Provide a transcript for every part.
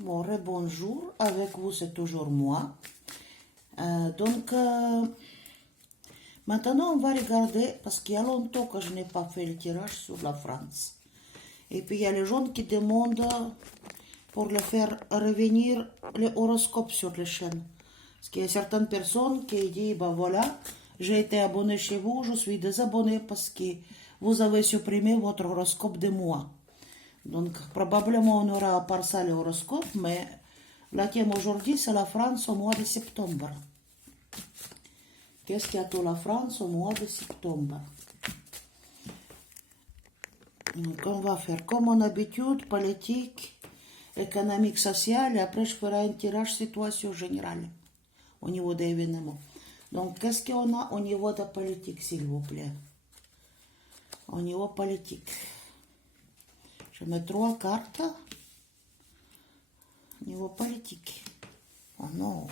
Bon, bonjour, avec vous c'est toujours moi. Maintenant on va regarder, parce qu'il y a longtemps que je n'ai pas fait le tirage sur la France. Et puis il y a les gens qui demandent pour le faire revenir l'horoscope sur les chaînes. Parce qu'il y a certaines personnes qui disent, bah voilà, j'ai été abonné chez vous, je suis désabonné parce que vous avez supprimé votre horoscope de moi. Donc, probablement, on aura à part ça l'horoscope, mais la thème aujourd'hui, c'est la France au mois de septembre. Qu'est-ce qu'il y a pour la France au mois de septembre? Donc, on va faire comme en habitude, politique, économique, sociale, et après, je ferai un tirage situation générale au niveau des événements. Donc, qu'est-ce qu'on a au niveau de la politique, s'il vous plaît? Au niveau politique. Je mets 3 cartes. Niveau politique. Oh non.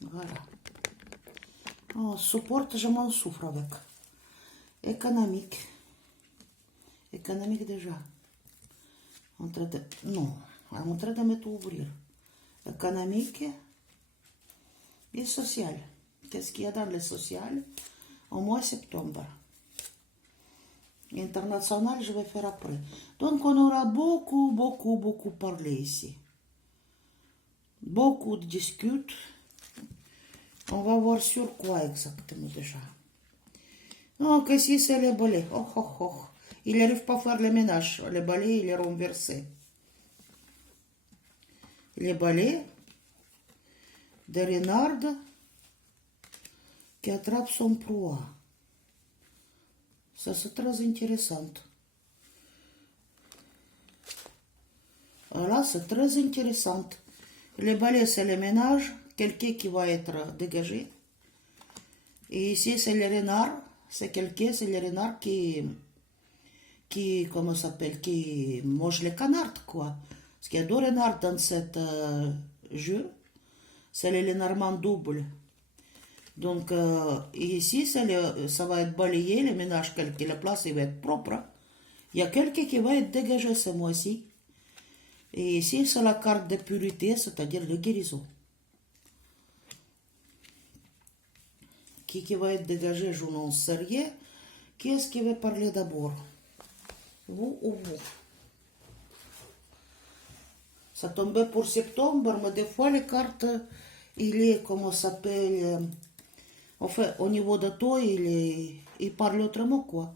Voilà. Oh, support, je m'en souffre avec. Économique. Économique déjà. Non. On train de me tout ouvrir. Économique et social. Qu'est-ce qu'il y a dans le social au mois de septembre? International, je vais faire après. Donc, on aura beaucoup parlé ici. Beaucoup de discutes. On va voir sur quoi exactement déjà. Donc, ici, c'est le balai. Oh. Il n'arrive pas à faire le ménage. Le balai, il est renversé. Le balai de renard qui attrape son proie. Ça, c'est très intéressant. Voilà, c'est très intéressant. Le balai, c'est le ménage, quelqu'un qui va être dégagé. Et ici, c'est le renard. C'est quelqu'un, c'est le renard comment ça s'appelle, qui mange les canards, quoi. Parce qu'il y a 2 renards dans cet jeu. C'est le Lenormand double. Donc, ici, ça va être balayé, le ménage, la place, il va être propre. Il y a quelqu'un qui va être dégagé ce mois-ci. Et ici, c'est la carte de purité, c'est-à-dire le guérison. Qui va être dégagé, je n'en sais rien. Qui est-ce qui va parler d'abord? Vous ou vous? Ça tombait pour septembre, mais des fois, les cartes, il est, comment ça s'appelle, en fait, au niveau de toi, il parle autrement, quoi.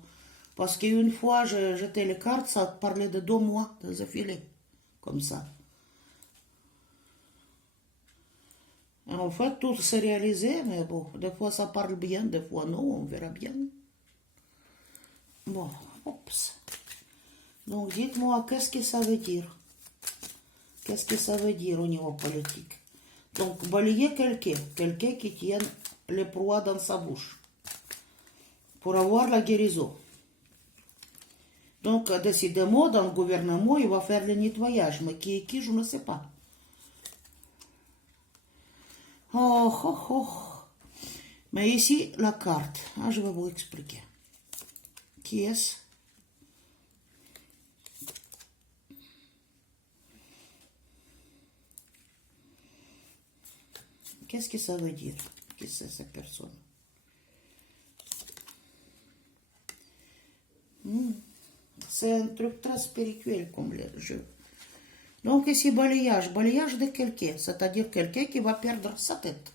Parce qu'une fois, j'ai jeté les cartes, ça parlait de 2 mois dans un filet, comme ça. Et en fait, tout s'est réalisé, mais bon, des fois ça parle bien, des fois non, on verra bien. Bon, oups. Donc, dites-moi, qu'est-ce que ça veut dire? Qu'est-ce que ça veut dire au niveau politique? Donc, balayer quelqu'un qui tient le proie dans sa bouche pour avoir la guérison. Donc, décidément, dans le gouvernement, il va faire le nettoyage, mais qui, je ne sais pas. Oh. Mais ici, la carte. Je vais vous expliquer. Qui est-ce? Qu'est-ce que ça veut dire? Qui c'est cette personne? C'est un truc très spirituel comme le jeu. Donc ici, balayage de quelqu'un, c'est-à-dire quelqu'un qui va perdre sa tête.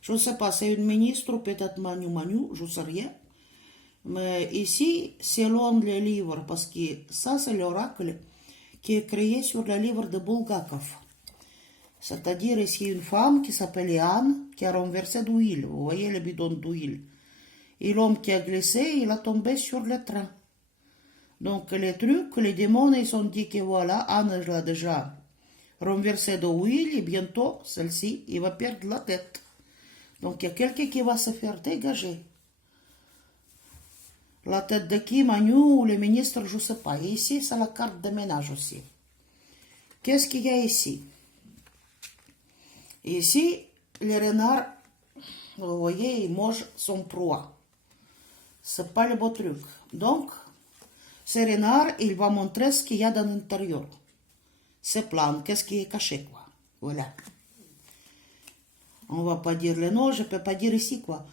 Je ne sais pas, c'est une ministre ou peut-être Manu, je ne sais rien. Mais ici, selon les livres, parce que ça, c'est l'oracle qui est créé sur le livre de Bulgakov. C'est-à-dire ici une femme qui s'appelle Anne, qui a renversé d'huile. Vous voyez le bidon d'huile. Et l'homme qui a glissé, il a tombé sur le train. Donc les trucs, les démons, ils ont dit que voilà, Anne l'a déjà renversé d'huile et bientôt, celle-ci, il va perdre la tête. Donc il y a quelqu'un qui va se faire dégager. La tête de qui, Manu ou le ministre, je ne sais pas. Et ici, c'est la carte de ménage aussi. Qu'est-ce qu'il y a ici? Ici, le renard, vous voyez, il mange son proie. C'est pas le beau truc. Donc, Serenar, il va montrer ce qu'il y a dans l'intérieur. Ses plans, qu'est-ce qui est caché, quoi. Voilà. On va pas dire le nom, je peux pas dire ici, quoi.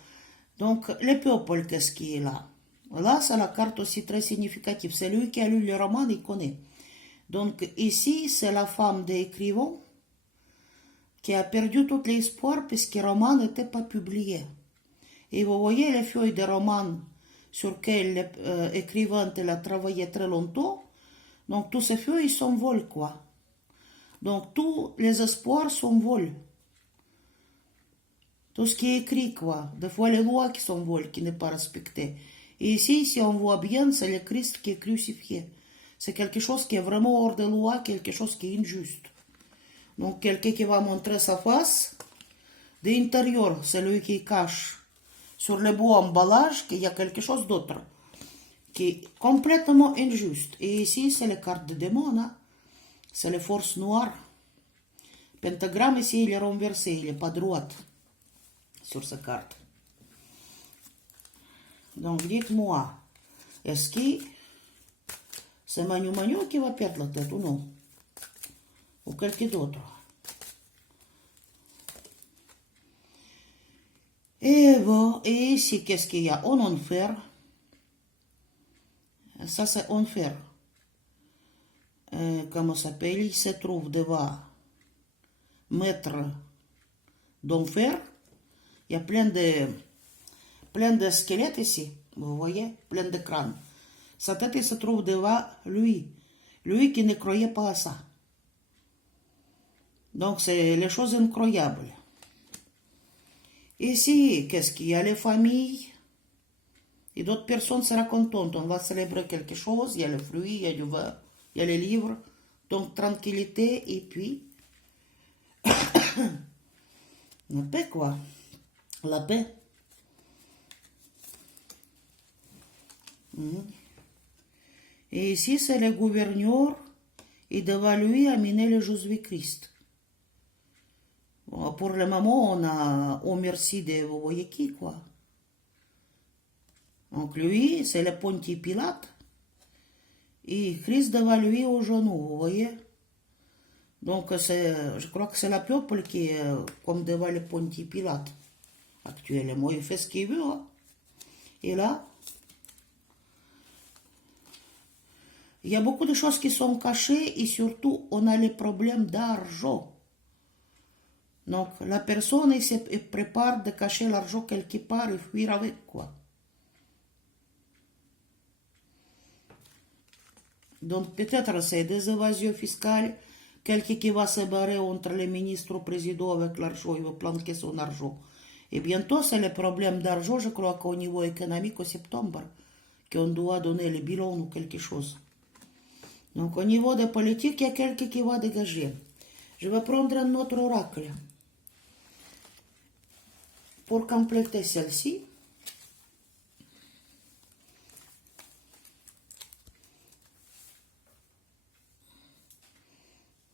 Donc, le peuple, qu'est-ce qui est là? Là, c'est la carte aussi très significative. C'est lui qui a lu le roman, il connaît. Donc, ici, c'est la femme d'écrivain qui a perdu tout l'espoir puisque le roman n'était pas publié. Et vous voyez les feuilles de roman sur lesquelles l'écrivain a travaillé très longtemps. Donc, tous ces feuilles s'envolent, quoi. Donc, tous les espoirs s'envolent. Tout ce qui est écrit, quoi. Des fois, les lois qui s'envolent, qui n'est pas respectées. Et ici, si on voit bien, c'est le Christ qui est crucifié. C'est quelque chose qui est vraiment hors de loi, quelque chose qui est injuste. Donc, quelqu'un qui va montrer sa face, de l'intérieur, c'est lui qui cache sur le beau emballage qu'il y a quelque chose d'autre, qui est complètement injuste. Et ici, c'est les cartes de démon, hein? C'est les forces noires. Pentagramme ici, il est renversé, il n'est pas droit sur sa carte. Donc, dites-moi, est-ce que c'est Manu Manu qui va perdre la tête ou non? Ou quelqu'un d'autre? Et bon, et ici, qu'est-ce qu'il y a? En enfer. Ça, c'est enfer. Comment ça s'appelle? Il se trouve devant maître d'enfer. Il y a plein de squelettes ici. Vous voyez? Plein de crânes. Sa tête, il se trouve devant lui. Lui qui ne croyait pas à ça. Donc, c'est les choses incroyables. Ici, qu'est-ce qu'il y a? Les familles. Et d'autres personnes seront contentes. On va célébrer quelque chose. Il y a le fruit, il y a du vin, il y a les livres. Donc, tranquillité et puis... la paix, quoi. La paix. Et ici, c'est le gouverneur. Et devant lui, amener le Jésus-Christ. Bon, pour le moment, on a au merci de vous voyez qui, quoi. Donc lui, c'est le Pontier Pilate. Et Christ devant lui au genou, vous voyez. Donc je crois que c'est le peuple qui est comme devant le Pontier Pilate. Actuellement, il fait ce qu'il veut. Hein. Et là, il y a beaucoup de choses qui sont cachées et surtout, on a les problèmes d'argent. Donc, la personne, elle se prépare de cacher l'argent quelque part et fuir avec, quoi. Donc, peut-être c'est des évasions fiscales, quelqu'un qui va se barrer entre les ministres ou présidents avec l'argent, il va planquer son argent. Et bientôt, c'est le problème d'argent, je crois qu'au niveau économique, au septembre, qu'on doit donner le bilan ou quelque chose. Donc, au niveau de politique, il y a quelqu'un qui va dégager. Je vais prendre un autre oracle. Pour compléter celle-ci,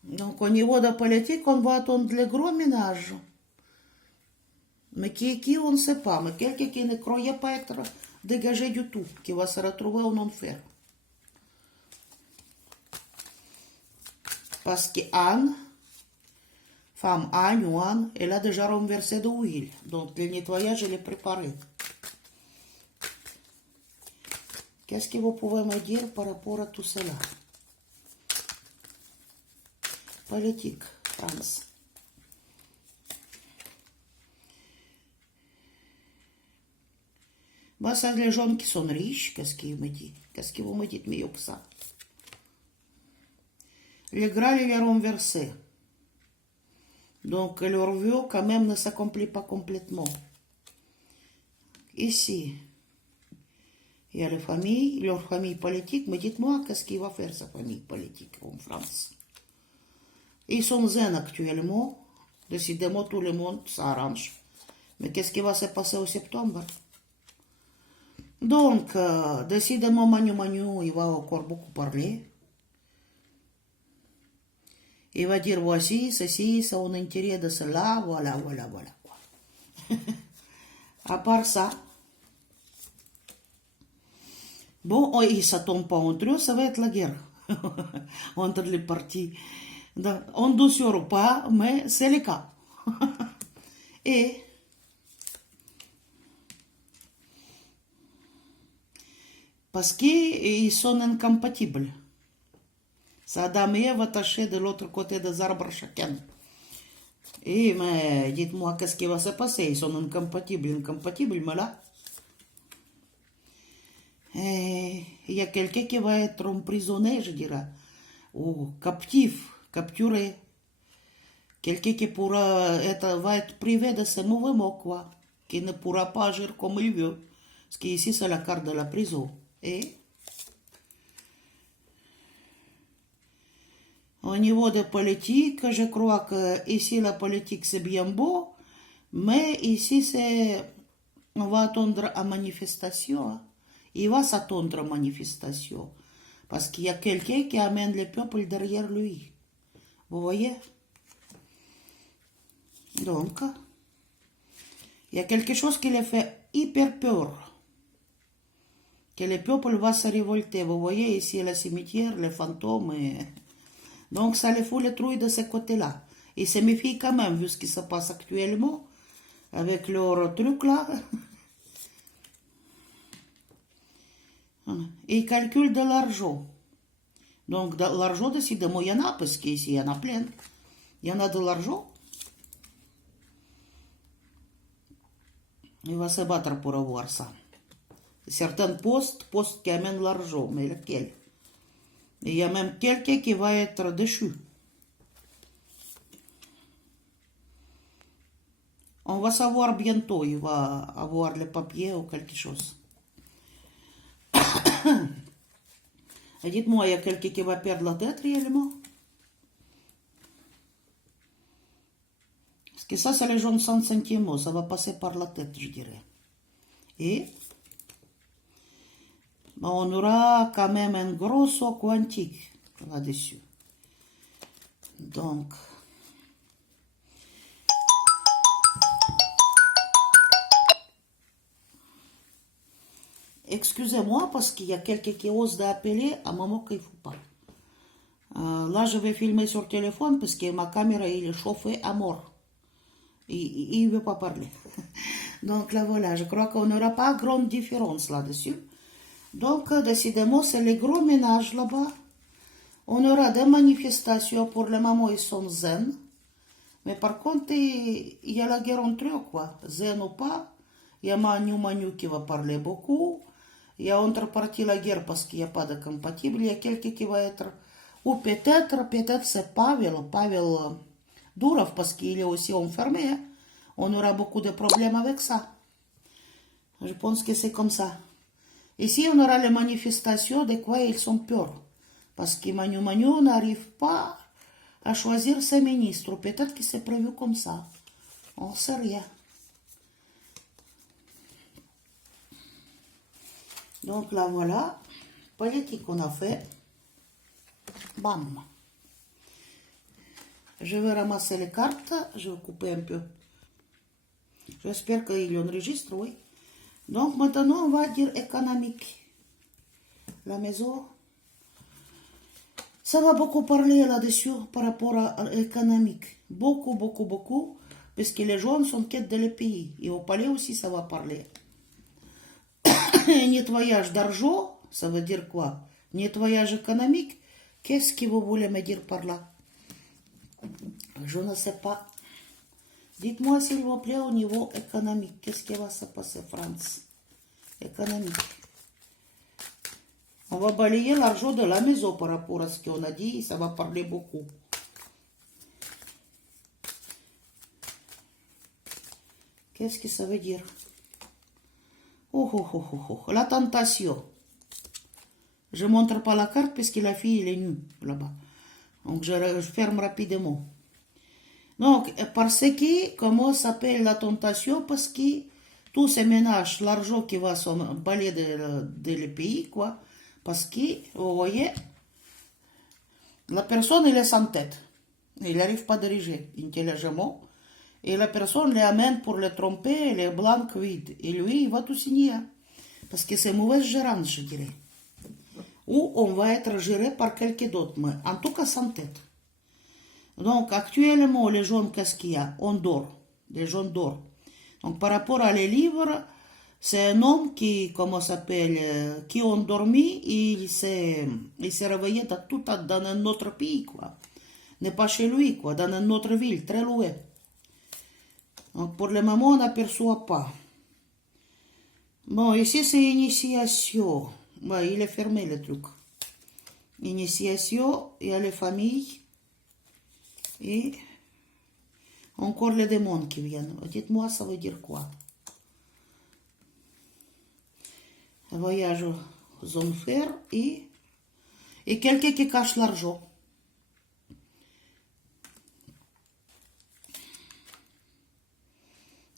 donc au niveau de la politique, on va attendre le gros ménage. Mais qui on ne sait pas. Mais quelqu'un qui ne croyait pas être dégagé du tout, qui va se retrouver en enfer. Parce que Anne, femme Anne ou Anne, elle a déjà renversé de l'huile. Donc le nettoyage, elle est préparé. Qu'est-ce que vous pouvez me dire par rapport à tout cela? Politique, France. Bah, c'est les gens qui sont riches, qu'est-ce qu'ils me disent? Qu'est-ce que vous me dites mieux que ça? Le Graal, il est renversé. Donc, leur vœu, quand même, ne s'accomplit pas complètement. Ici, il y a les familles, leur famille politique. Mais dites-moi, qu'est-ce qu'il va faire, sa famille politique en France? Ils sont zen actuellement. Décidément, tout le monde s'arrange. Mais qu'est-ce qui va se passer au septembre? Donc, décidément, Manu Manu, il va encore beaucoup parler. Il va dire, voici, ceci, c'est un intérêt de cela, voilà. À part ça, Bon, oh, et ça tombe pas entre eux, ça va être la guerre entre les partis. Donc, on ne doute pas, mais c'est le cas. Et parce qu'ils sont incompatibles. C'est Adam et Ève attachés de l'autre côté des arbres chacun. Et mais dites-moi, qu'est-ce qui va se passer? Ils sont incompatibles, mais là, il y a quelqu'un qui va être emprisonné, je dirais, ou captif, capturé. Quelqu'un qui va être privé de ses mouvements, quoi, qui ne pourra pas agir comme il veut. Parce qu'ici, c'est la carte de la prison. Et au niveau de politique, je crois que ici, la politique, c'est bien beau, mais ici, on va attendre à manifestation. Hein. Il va s'attendre à manifestation. Parce qu'il y a quelqu'un qui amène le peuple derrière lui. Vous voyez? Donc, il y a quelque chose qui les fait hyper peur. Que le peuple va se révolter. Vous voyez ici le cimetière, les fantômes. Donc, ça les fout les trouilles de ce côté-là. Ils se méfient quand même, vu ce qui se passe actuellement, avec leur truc là. Ils calculent de l'argent. Donc, de l'argent, décidément, il y en a, parce qu'ici, il y en a plein. Il y en a de l'argent. Il va se battre pour avoir ça. Certains postes qui amènent l'argent, mais lequel? Et il y a même quelqu'un qui va être déchu. On va savoir bientôt, il va avoir le papier ou quelque chose. Dites-moi, il y a quelqu'un qui va perdre la tête réellement? Parce que ça, c'est les gens sans sentiments, ça va passer par la tête, je dirais. Et on aura quand même un gros saut quantique là-dessus. Donc, excusez-moi parce qu'il y a quelqu'un qui ose d'appeler à un moment qu'il ne faut pas. Là, je vais filmer sur téléphone parce que ma caméra il est chauffée à mort. Il ne veut pas parler. Donc là, voilà, je crois qu'on n'aura pas grande différence là-dessus. Donc, décidément, c'est le gros ménage là-bas. On aura des manifestations. Pour le moment, ils sont zen. Mais par contre, il y a la guerre entre eux, quoi. Zen ou pas. Il y a Manu qui va parler beaucoup. Il y a entre parties la guerre parce qu'il n'y a pas de compatible. Il y a quelqu'un qui va être... Ou peut-être c'est Pavel Durov, parce qu'il est aussi enfermé. On aura beaucoup de problèmes avec ça. Je pense que c'est comme ça. Ici, on aura les manifestations de quoi ils sont peur. Parce que Manu n'arrive pas à choisir ses ministres. Peut-être que c'est prévu comme ça. On ne sait rien. Donc là, voilà. Politique qu'on a fait. Bam. Je vais ramasser les cartes. Je vais couper un peu. J'espère qu'il enregistre, oui. Donc maintenant, on va dire économique. La maison. Ça va beaucoup parler là-dessus par rapport à l'économique. Beaucoup. Parce que les gens sont quête de le pays. Et au palais aussi, ça va parler. Nettoyage d'argent, ça veut dire quoi? Nettoyage économique. Qu'est-ce que vous voulez me dire par là? Je ne sais pas. Dites-moi s'il vous plaît au niveau économique. Qu'est-ce qui va se passer, France? Économique. On va balayer l'argent de la maison par rapport à ce qu'on a dit. Ça va parler beaucoup. Qu'est-ce que ça veut dire? La tentation. Je ne montre pas la carte parce que la fille elle est nue là-bas. Donc je ferme rapidement. Donc, parce que, comment s'appelle la tentation? Parce que tout se ménage, l'argent qui va se balayer de le pays, quoi. Parce que, vous voyez, la personne, elle est sans tête. Il n'arrive pas à diriger intelligemment. Et la personne les amène pour le tromper, les blancs vides. Et lui, il va tout signer. Parce que c'est mauvaise gérance, je dirais. ou on va être géré par quelqu'un d'autre, mais en tout cas sans tête. Donc actuellement, les jeunes, qu'est-ce qu'il y a? On dort, les jeunes dorment. Donc par rapport à les livres, c'est un homme qui, comment s'appelle, qui ont dormi, il s'est réveillé dans un autre pays, quoi. N'est pas chez lui, quoi, dans une autre ville, très loin. Donc pour le moment, on n'aperçoit pas. Bon, ici c'est initiation. Bah, il est fermé le truc. Initiation, il y a les familles. Et encore les démons qui viennent. Dites-moi, ça veut dire quoi? Voyage aux enfers et quelqu'un qui cache l'argent.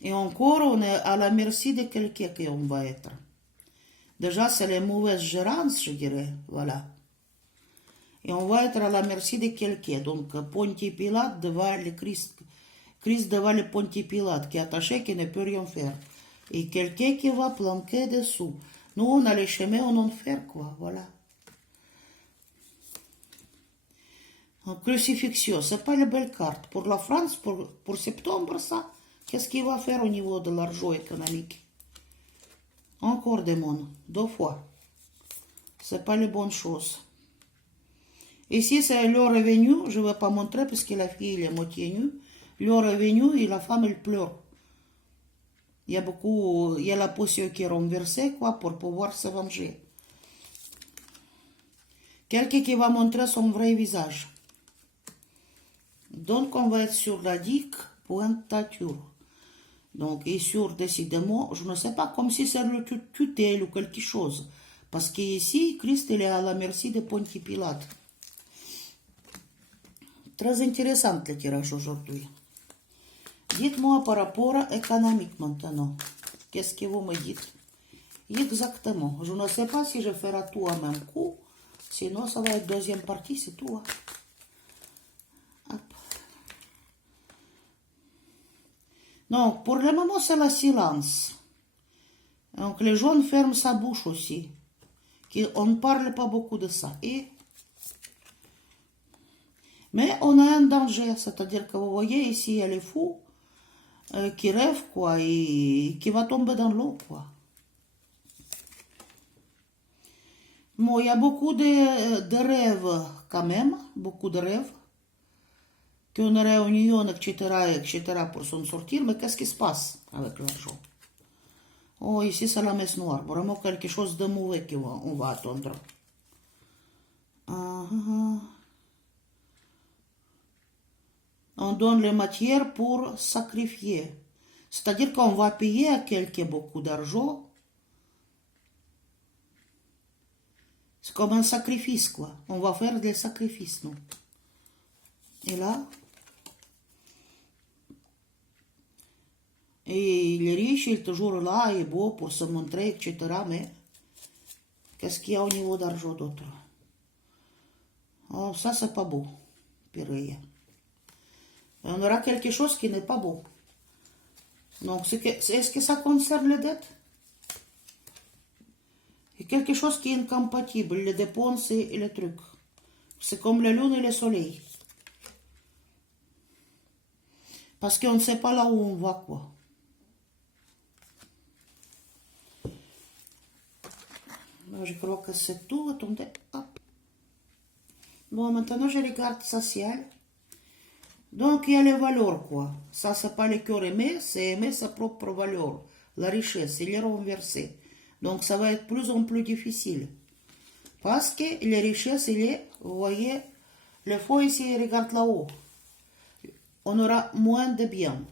Et encore, on est à la merci de quelqu'un qu'on va être. Déjà, c'est les mauvaises gérances, je dirais. Voilà. Et on va être à la merci de quelqu'un. Donc, Pontius Pilate devant le Christ. Christ devant le Pontius Pilate, qui est attaché, qui ne peut rien faire. Et quelqu'un qui va planquer dessous. Nous, on a les chemins en enfer, quoi. Voilà. Donc, crucifixion, c'est pas une belle carte. Pour la France, pour septembre, ça, qu'est-ce qu'il va faire au niveau de l'argent économique? Encore des mondes, 2 fois. C'est pas les bonnes choses. Ici, c'est le revenu. Je ne vais pas montrer parce que la fille, elle est moitié nue. Le revenu et la femme, elle pleure. Il y a la potion qui est renversée, quoi, pour pouvoir se venger. Quelqu'un qui va montrer son vrai visage. Donc, on va être sur la digue, pointature. Donc, et sur, décidément, je ne sais pas, comme si c'est le tutelle ou quelque chose. Parce qu'ici, Christ, il est à la merci de Pontius Pilate. Très intéressant le tirage aujourd'hui. Dites-moi par rapport à économique maintenant. Qu'est-ce que vous me dites? Exactement. Je ne sais pas si je ferai tout en même coup. Sinon, ça va être deuxième partie, c'est tout. Hop. Donc, pour le moment, c'est le silence. Donc, les jeunes ferment sa bouche aussi. On ne parle pas beaucoup de ça. Mais on a un danger, c'est-à-dire que vous voyez ici, il y a les fous qui rêvent, quoi, et qui va tomber dans l'eau, quoi. Bon, il y a beaucoup de rêves quand même, beaucoup de rêves, qu'une réunion, etc., pour s'en sortir, mais qu'est-ce qui se passe avec l'argent? Oh, ici c'est la messe noire, vraiment quelque chose de mauvais qu'on va attendre. On donne les matières pour sacrifier. C'est-à-dire qu'on va payer à quelqu'un beaucoup d'argent. C'est comme un sacrifice, quoi. On va faire des sacrifices, non? Et là, et les riches, ils sont toujours là, et beau pour se montrer, etc. Mais qu'est-ce qu'il y a au niveau d'argent d'autre? Oh, ça, c'est pas beau. Pire. On aura quelque chose qui n'est pas beau. Donc, est-ce que ça concerne les dettes? Et quelque chose qui est incompatible, les dépenses et les trucs. C'est comme la lune et le soleil. Parce qu'on ne sait pas là où on va, quoi. Je crois que c'est tout. Attendez. Hop. Bon, maintenant, je regarde social. Donc, il y a les valeurs, quoi. Ça, c'est pas le cœur aimé, c'est aimer sa propre valeur. La richesse, il est renversé. Donc, ça va être plus en plus difficile. Parce que les richesses, il est, vous voyez, le faux ici, il regarde là-haut. On aura moins de biens.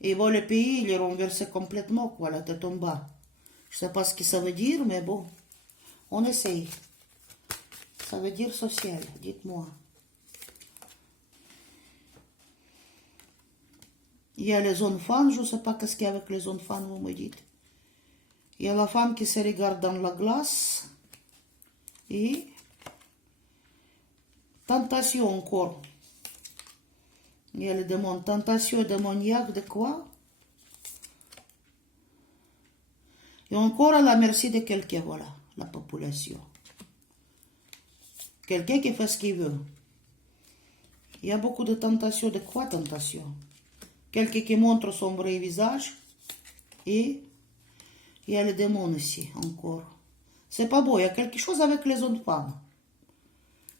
Et bon, le pays, il est renversé complètement, quoi, la tête en bas. Je sais pas ce que ça veut dire, mais bon, on essaye. Ça veut dire social, dites-moi. Il y a les enfants, je ne sais pas qu'est-ce qu'il y a avec les enfants, vous me dites. Il y a la femme qui se regarde dans la glace. Et tentation encore. Il y a le démon, tentation démoniaque de quoi? Et encore à la merci de quelqu'un, voilà, la population. Quelqu'un qui fait ce qu'il veut. Il y a beaucoup de tentations. De quoi tentation? Quelqu'un qui montre son vrai visage. Et il y a le démon ici encore. C'est pas beau. Il y a quelque chose avec les autres femmes.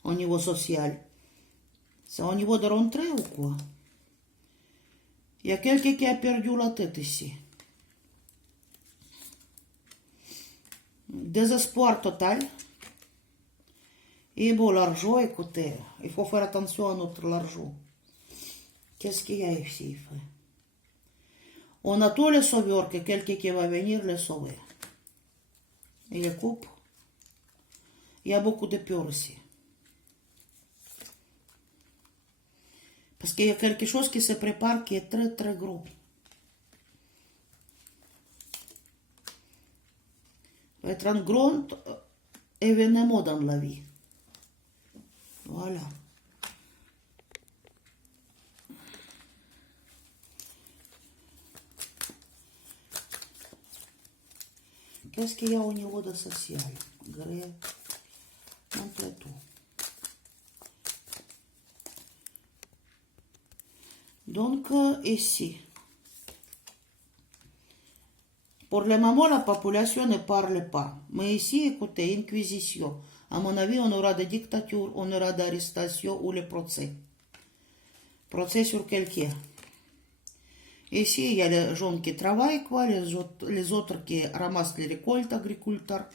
Au niveau social. C'est au niveau de rentrée ou quoi? Il y a quelqu'un qui a perdu la tête ici. Désespoir total. Et bon, l'argent, écoutez, il faut faire attention à notre argent. Qu'est-ce qu'il y a ici? On a tous les sauveurs, que quelqu'un qui va venir les sauver. Il les coupe. Il y a beaucoup de peur ici. Parce qu'il y a quelque chose qui se prépare qui est très très gros. Ça va être un grand événement dans la vie. Voilà. Qu'est-ce qu'il y a au niveau de social? Grec. Montre tout. Donc, ici. Pour le moment, la population ne parle pas. Mais ici, écoutez, inquisition. À mon avis, on aura des dictatures, on aura des arrestations ou les procès. Procès sur quelqu'un. Ici, il y a les gens qui travaillent, quoi, les autres qui ramassent les récoltes agriculteurs.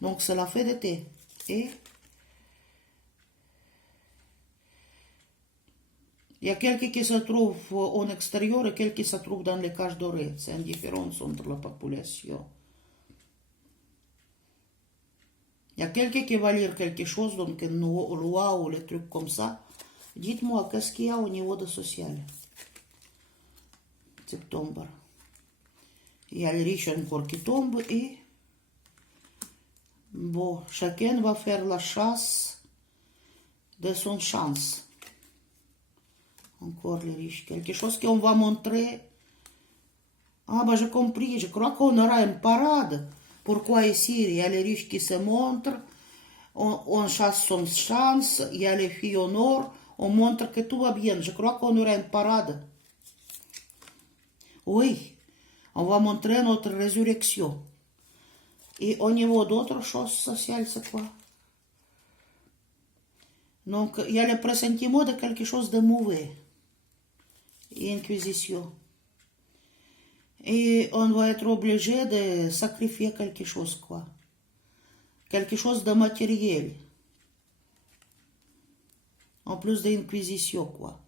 Donc, c'est la fin d'été. Et il y a quelqu'un qui se trouve en extérieur et quelqu'un qui se trouve dans les cages dorées. C'est une différence entre la population. Il y a quelqu'un qui va lire quelque chose, donc une loi ou les trucs comme ça. Dites-moi, qu'est-ce qu'il y a au niveau de social? Septembre. Il y a les riches encore qui tombent et... Bon, chacun va faire la chasse de son chance. Encore les riches. Quelque chose qu'on va montrer. Ah, bah j'ai compris. Je crois qu'on aura une parade. Pourquoi ici, il y a les riches qui se montrent. On chasse son chance. Il y a les filles en or. On montre que tout va bien. Je crois qu'on aura une parade. Oui. On va montrer notre résurrection. Et au niveau d'autres choses sociales, c'est quoi? Donc, il y a le pressentiment de quelque chose de mauvais. Et inquisition. Et on va être obligé de sacrifier quelque chose, quoi. Quelque chose de matériel. En plus d'inquisition, quoi.